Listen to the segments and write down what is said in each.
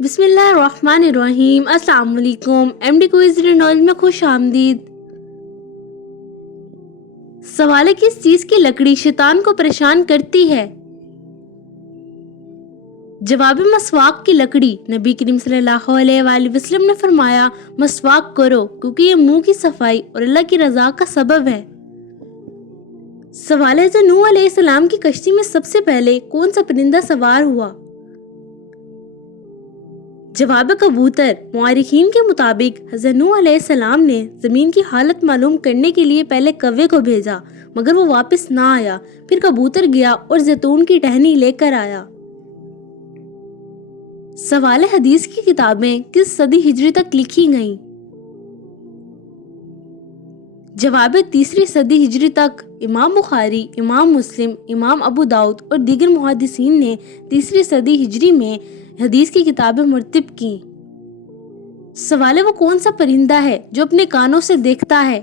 بسم اللہ الرحمن الرحیم۔ السلام علیکم۔ ایم ڈی کوئز نالج میں خوش آمدید۔ سوال ہے کس چیز کی لکڑی شیطان کو پریشان کرتی ہے؟ جواب مسواک کی لکڑی۔ نبی کریم صلی اللہ علیہ وآلہ وسلم نے فرمایا مسواک کرو کیونکہ یہ منہ کی صفائی اور اللہ کی رضا کا سبب ہے۔ سوال ہے حضرت نوح علیہ السلام کی کشتی میں سب سے پہلے کون سا پرندہ سوار ہوا؟ جواب کبوتر۔ مورخین کے مطابق حضرت نوح علیہ السلام نے زمین کی حالت معلوم کرنے کے لیے پہلے کوے کو بھیجا مگر وہ واپس نہ آیا، پھر کبوتر گیا اور زیتون کی ٹہنی لے کر آیا۔ سوال حدیث کی کتابیں کس صدی ہجری تک لکھی گئیں؟ جواب تیسری صدی ہجری تک۔ امام بخاری، امام مسلم، امام ابو داؤد اور دیگر محدثین نے تیسری صدی ہجری میں حدیث کی کتابیں مرتب کی۔ سوال ہے وہ کون سا پرندہ ہے جو اپنے کانوں سے دیکھتا ہے؟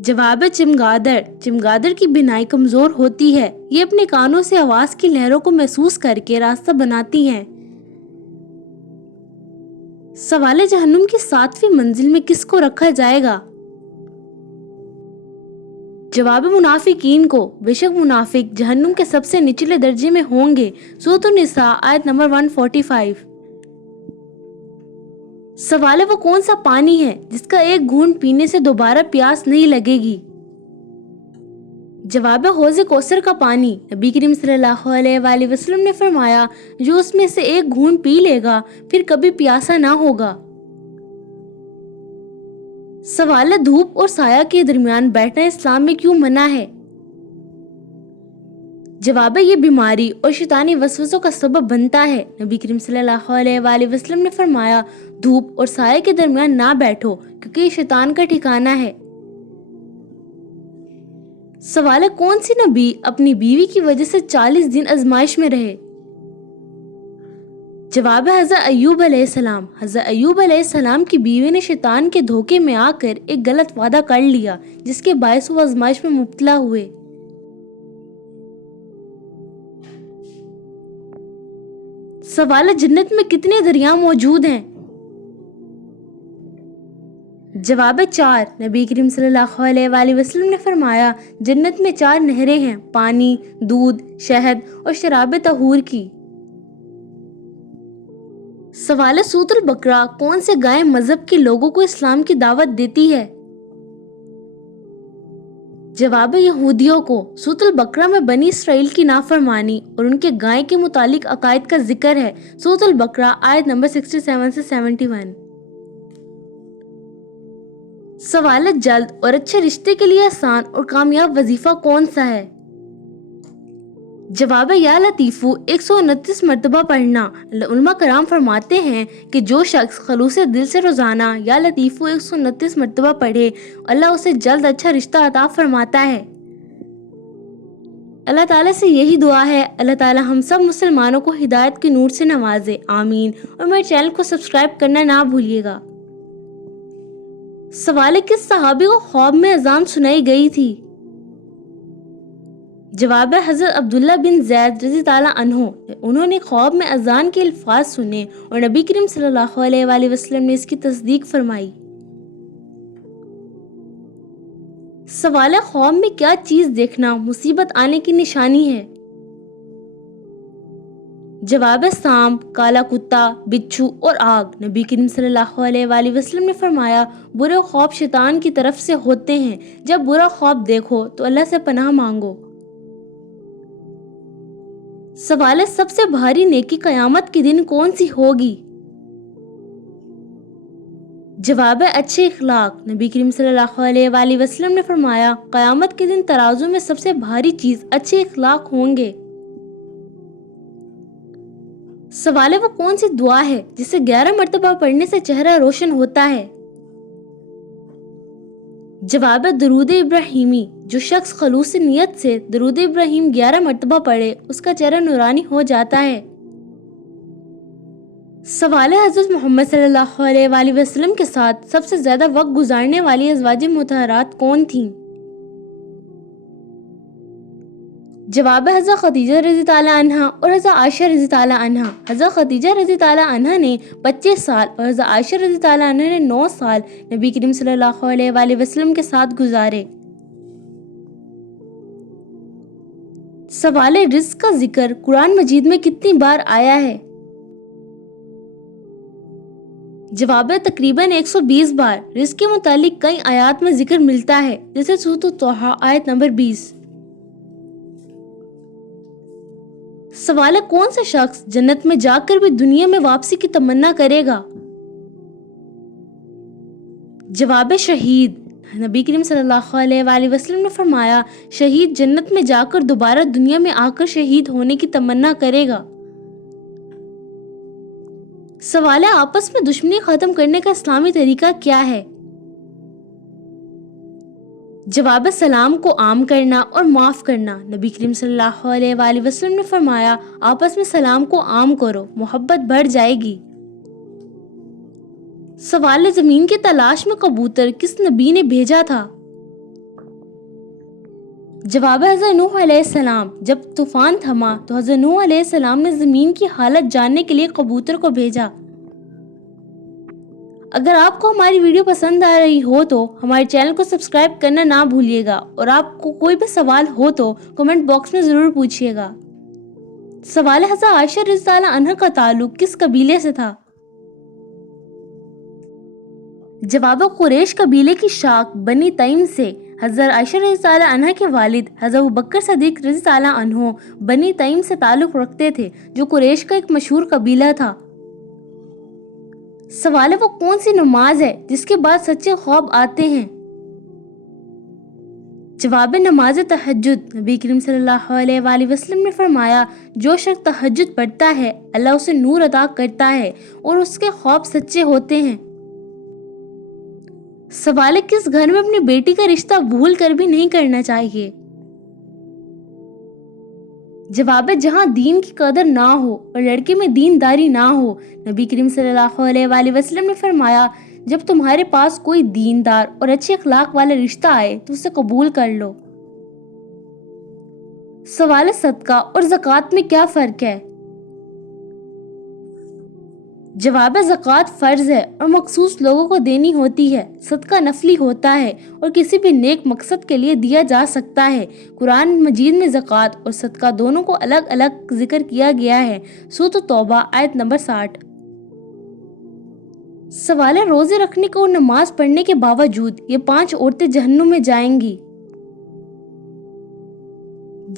جواب ہے چمگادڑ۔ چمگادڑ کی بینائی کمزور ہوتی ہے، یہ اپنے کانوں سے آواز کی لہروں کو محسوس کر کے راستہ بناتی ہیں۔ سوال ہے جہنم کی 7ویں منزل میں کس کو رکھا جائے گا؟ جواب منافقین کو۔ بے شک منافق جہنم کے سب سے نچلے درجے میں ہوں گے۔ سورۃ النساء آیت نمبر 145۔ سوال ہے وہ کون سا پانی ہے جس کا ایک گھونٹ پینے سے دوبارہ پیاس نہیں لگے گی؟ جواب حوض کوثر کا پانی۔ نبی کریم صلی اللہ علیہ وآلہ وسلم نے فرمایا جو اس میں سے ایک گھونٹ پی لے گا پھر کبھی پیاسا نہ ہوگا۔ سوال ہے دھوپ اور سایہ کے درمیان بیٹھنا اسلام میں کیوں منع ہے؟ جواب ہے یہ بیماری اور شیطانی وسوسوں کا سبب بنتا ہے۔ نبی کریم صلی اللہ علیہ وآلہ وسلم نے فرمایا دھوپ اور سایہ کے درمیان نہ بیٹھو کیونکہ یہ شیطان کا ٹھکانہ ہے۔ سوال ہے کون سی نبی اپنی بیوی کی وجہ سے 40 دن آزمائش میں رہے؟ جواب ہے حضرت ایوب علیہ السلام۔ حضرت ایوب علیہ السلام کی بیوی نے شیطان کے دھوکے میں آ کر ایک غلط وعدہ کر لیا جس کے باعث وہ آزمائش میں مبتلا ہوئے۔ سوال ہے جنت میں کتنے دریا موجود ہیں؟ جواب 4۔ نبی کریم صلی اللہ علیہ وآلہ وسلم نے فرمایا جنت میں 4 نہریں ہیں، پانی، دودھ، شہد اور شراب طہور کی۔ سوال ہے سورۃ البقرہ کون سے گائے مذہب کے لوگوں کو اسلام کی دعوت دیتی ہے؟ جواب یہودیوں کو۔ سورۃ البقرہ میں بنی اسرائیل کی نافرمانی اور ان کے گائے کے متعلق عقائد کا ذکر ہے۔ سورۃ البقرہ آیت نمبر 67 سے 71۔ سوال ہے جلد اور اچھے رشتے کے لیے آسان اور کامیاب وظیفہ کون سا ہے؟ جواب یا لطیفو 129 مرتبہ پڑھنا۔ علماء کرام فرماتے ہیں کہ جو شخص خلوص دل سے روزانہ یا لطیفو 129 مرتبہ پڑھے اللہ اسے جلد اچھا رشتہ عطا فرماتا ہے۔ اللہ تعالیٰ سے یہی دعا ہے اللہ تعالیٰ ہم سب مسلمانوں کو ہدایت کے نور سے نوازے، آمین۔ اور میرے چینل کو سبسکرائب کرنا نہ بھولیے گا۔ سوال ہے کس صحابی کو خواب میں اذان سنائی گئی تھی؟ جواب ہے حضرت عبداللہ بن زید رضی اللہ عنہ۔ انہوں نے خواب میں اذان کے الفاظ سنے اور نبی کریم صلی اللہ علیہ وآلہ وسلم نے اس کی تصدیق فرمائی۔ سوال ہے خواب میں کیا چیز دیکھنا مصیبت آنے کی نشانی ہے؟ جواب ہے سانپ، کالا کتا، بچھو اور آگ۔ نبی کریم صلی اللہ علیہ وآلہ وسلم نے فرمایا برے خواب شیطان کی طرف سے ہوتے ہیں، جب برا خواب دیکھو تو اللہ سے پناہ مانگو۔ سوال ہے سب سے بھاری نیکی قیامت کے دن کون سی ہوگی؟ جواب ہے اچھے اخلاق۔ نبی کریم صلی اللہ علیہ وآلہ وسلم نے فرمایا قیامت کے دن ترازو میں سب سے بھاری چیز اچھے اخلاق ہوں گے۔ سوال ہے وہ کون سی دعا ہے جسے 11 مرتبہ پڑھنے سے چہرہ روشن ہوتا ہے؟ جواب ہے درود ابراہیمی۔ جو شخص خلوص نیت سے درود ابراہیم 11 مرتبہ پڑھے اس کا چہرہ نورانی ہو جاتا ہے۔ سوال ہے حضرت محمد صلی اللہ علیہ وآلہ وسلم کے ساتھ سب سے زیادہ وقت گزارنے والی ازواج مطہرات کون تھیں؟ جواب ہے حضرت خدیجہ رضی تعالیٰ عنہ اور حضرت عائشہ رضی تعالیٰ عنہ۔ حضرت خدیجہ رضی تعالیٰ عنہ نے 25 سال اور حضرت عائشہ رضی تعالیٰ عنہ نے 9 سال نبی کریم صلی اللہ علیہ وآلہ وسلم کے ساتھ گزارے۔ سوال رزق کا ذکر قرآن مجید میں کتنی بار آیا ہے؟ جواب ہے تقریباً 120 بار۔ رزق کے متعلق کئی آیات میں ذکر ملتا ہے، جیسے سورۃ الطٰہٰ آیت نمبر 20۔ سوال ہے کون سا شخص جنت میں جا کر بھی دنیا میں واپسی کی تمنا کرے گا؟ جواب ہے شہید۔ نبی کریم صلی اللہ علیہ وآلہ وسلم نے فرمایا شہید جنت میں جا کر دوبارہ دنیا میں آ کر شہید ہونے کی تمنا کرے گا۔ سوال ہے آپس میں دشمنی ختم کرنے کا اسلامی طریقہ کیا ہے؟ جواب سلام کو عام کرنا اور معاف کرنا۔ نبی کریم صلی اللہ علیہ وآلہ وسلم نے فرمایا آپس میں سلام کو عام کرو، محبت بڑھ جائے گی۔ سوال زمین کی تلاش میں کبوتر کس نبی نے بھیجا تھا؟ جواب حضرت نوح علیہ السلام۔ جب طوفان تھما تو حضرت نوح علیہ السلام نے زمین کی حالت جاننے کے لیے کبوتر کو بھیجا۔ اگر آپ کو ہماری ویڈیو پسند آ رہی ہو تو ہمارے چینل کو سبسکرائب کرنا نہ بھولیے گا، اور آپ کو کوئی بھی سوال ہو تو کمنٹ باکس میں ضرور پوچھیے گا۔ سوال حضرت عائشہ رضی اللہ عنہا کا تعلق کس قبیلے سے تھا؟ جواب قریش قبیلے کی شاخ بنی تیم سے۔ حضرت عائشہ رضی اللہ عنہا کے والد حضرت ابوبکر صدیق رضی اللہ عنہ بنی تیم سے تعلق رکھتے تھے، جو قریش کا ایک مشہور قبیلہ تھا۔ سوال ہے وہ کون سی نماز ہے جس کے بعد سچے خواب آتے ہیں؟ جواب نماز تہجد۔ نبی کریم صلی اللہ علیہ وآلہ وسلم نے فرمایا جو شخص تہجد پڑھتا ہے اللہ اسے نور عطا کرتا ہے اور اس کے خواب سچے ہوتے ہیں۔ سوال ہے کس گھر میں اپنی بیٹی کا رشتہ بھول کر بھی نہیں کرنا چاہیے؟ جواب ہے جہاں دین کی قدر نہ ہو اور لڑکے میں دینداری نہ ہو۔ نبی کریم صلی اللہ علیہ وآلہ وسلم نے فرمایا جب تمہارے پاس کوئی دیندار اور اچھے اخلاق والا رشتہ آئے تو اسے قبول کر لو۔ سوال صدقہ اور زکوٰۃ میں کیا فرق ہے؟ جواب زکوٰۃ فرض ہے اور مخصوص لوگوں کو دینی ہوتی ہے، صدقہ نفلی ہوتا ہے اور کسی بھی نیک مقصد کے لیے دیا جا سکتا ہے۔ قرآن مجید میں زکوٰۃ اور صدقہ دونوں کو الگ الگ ذکر کیا گیا ہے۔ سورۃ التوبہ آیت نمبر 60۔ سوال ہے روزے رکھنے کو اور نماز پڑھنے کے باوجود یہ 5 عورتیں جہنم میں جائیں گی۔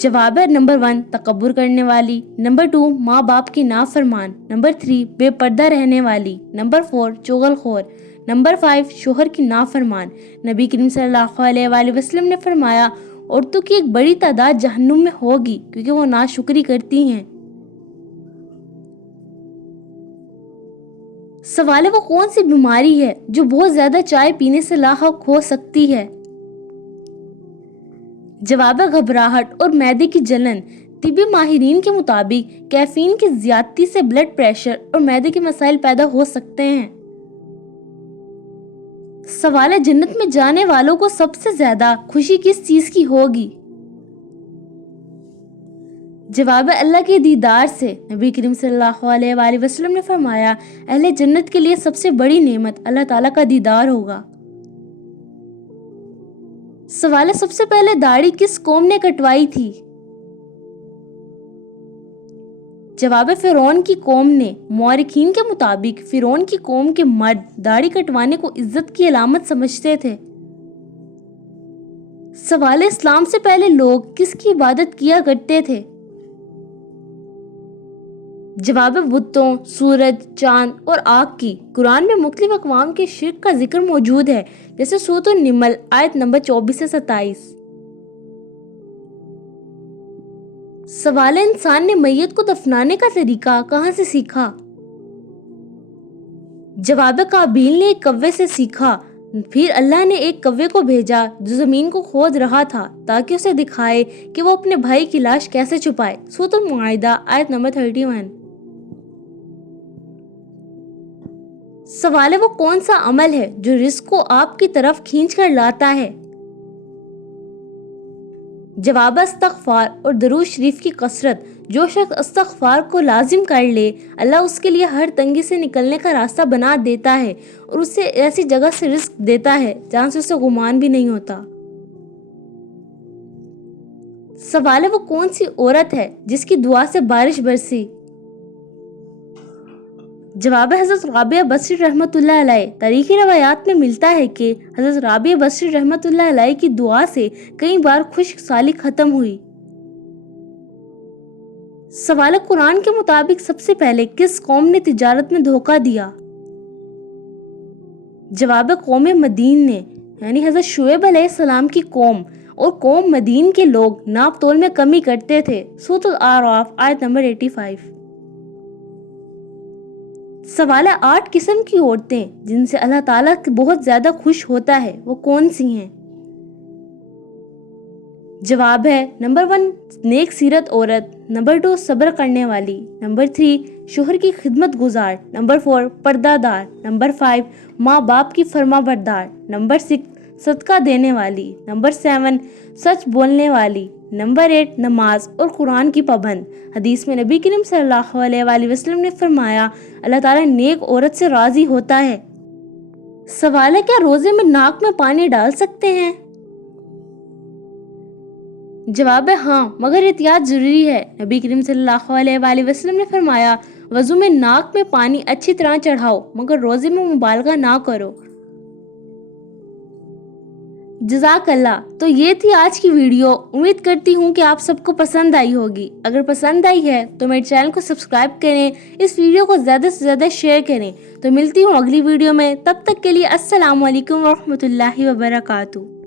جواب ہے نمبر 1 تکبر کرنے والی، نمبر 2 ماں باپ کی نافرمان، نمبر 3 بے پردہ رہنے والی، نمبر 4 چغل خور، نمبر 5 شوہر کی نافرمان۔ نبی کریم صلی اللہ علیہ وآلہ وسلم نے فرمایا عورتوں کی ایک بڑی تعداد جہنم میں ہوگی کیونکہ وہ ناشکری کرتی ہیں۔ سوال ہے وہ کون سی بیماری ہے جو بہت زیادہ چائے پینے سے لاحق ہو سکتی ہے؟ جواب گھبراہٹ اور معدے کی جلن۔ طبی ماہرین کے مطابق کیفین کی زیادتی سے بلڈ پریشر اور معدے کے مسائل پیدا ہو سکتے ہیں۔ سوال ہے جنت میں جانے والوں کو سب سے زیادہ خوشی کس چیز کی ہوگی؟ جواب اللہ کے دیدار سے۔ نبی کریم صلی اللہ علیہ وآلہ وسلم نے فرمایا اہل جنت کے لیے سب سے بڑی نعمت اللہ تعالیٰ کا دیدار ہوگا۔ سوال ہے سب سے پہلے داڑھی کس قوم نے کٹوائی تھی؟ جواب فرعون کی قوم نے۔ مورخین کے مطابق فرعون کی قوم کے مرد داڑھی کٹوانے کو عزت کی علامت سمجھتے تھے۔ سوال اسلام سے پہلے لوگ کس کی عبادت کیا کرتے تھے؟ جواب بتوں، سورج، چاند اور آگ کی۔ قرآن میں مختلف اقوام کے شرک کا ذکر موجود ہے، جیسے سورۃ النمل آیت نمبر 24 سے 27۔ سوال انسان نے میت کو دفنانے کا طریقہ کہاں سے سیکھا؟ جواب قابیل نے ایک کوے سے سیکھا، پھر اللہ نے ایک کوے کو بھیجا جو زمین کو کھود رہا تھا تاکہ اسے دکھائے کہ وہ اپنے بھائی کی لاش کیسے چھپائے۔ سورۃ المائدہ آیت نمبر 31۔ سوال ہے وہ کون سا عمل ہے جو رزق کو آپ کی طرف کھینچ کر لاتا ہے؟ جواب استغفار اور درود شریف کی کثرت. جو شخص استغفار کو لازم کر لے اللہ اس کے لیے ہر تنگی سے نکلنے کا راستہ بنا دیتا ہے اور اسے ایسی جگہ سے رزق دیتا ہے جہاں سے اسے گمان بھی نہیں ہوتا. سوال ہے وہ کون سی عورت ہے جس کی دعا سے بارش برسی؟ جواب ہے حضرت رابعہ بصری رحمۃ اللہ علیہ. تاریخی روایات میں ملتا ہے کہ حضرت رابعہ بصری رحمۃ اللہ علیہ کی دعا سے کئی بار خشک سالی ختم ہوئی. سوال قرآن کے مطابق سب سے پہلے کس قوم نے تجارت میں دھوکہ دیا؟ جواب قوم مدین نے، یعنی حضرت شعیب علیہ السلام کی قوم اور قوم مدین کے لوگ ناپ تول میں کمی کرتے تھے. سورۃ الاعراف آیت نمبر 85. سوال ہے 8 قسم کی عورتیں جن سے اللہ تعالیٰ بہت زیادہ خوش ہوتا ہے وہ کون سی ہیں؟ جواب ہے نمبر 1 نیک سیرت عورت، نمبر 2 صبر کرنے والی، نمبر 3 شوہر کی خدمت گزار، نمبر 4 پردہ دار، نمبر 5 ماں باپ کی فرما بردار، نمبر 6 صدقہ دینے والی، نمبر 7 سچ بولنے والی، نمبر 8 نماز اور قرآن کی پابند. حدیث میں نبی کریم صلی اللہ علیہ وآلہ وسلم نے فرمایا اللہ تعالیٰ نیک عورت سے راضی ہوتا ہے. سوال ہے کیا روزے میں ناک میں پانی ڈال سکتے ہیں؟ جواب ہے ہاں، مگر احتیاط ضروری ہے. نبی کریم صلی اللہ علیہ وآلہ وسلم نے فرمایا وضو میں ناک میں پانی اچھی طرح چڑھاؤ مگر روزے میں مبالغہ نہ کرو. جزاک اللہ. تو یہ تھی آج کی ویڈیو. امید کرتی ہوں کہ آپ سب کو پسند آئی ہوگی. اگر پسند آئی ہے تو میرے چینل کو سبسکرائب کریں، اس ویڈیو کو زیادہ سے زیادہ شیئر کریں. تو ملتی ہوں اگلی ویڈیو میں، تب تک کے لیے السلام علیکم ورحمۃ اللہ وبرکاتہ.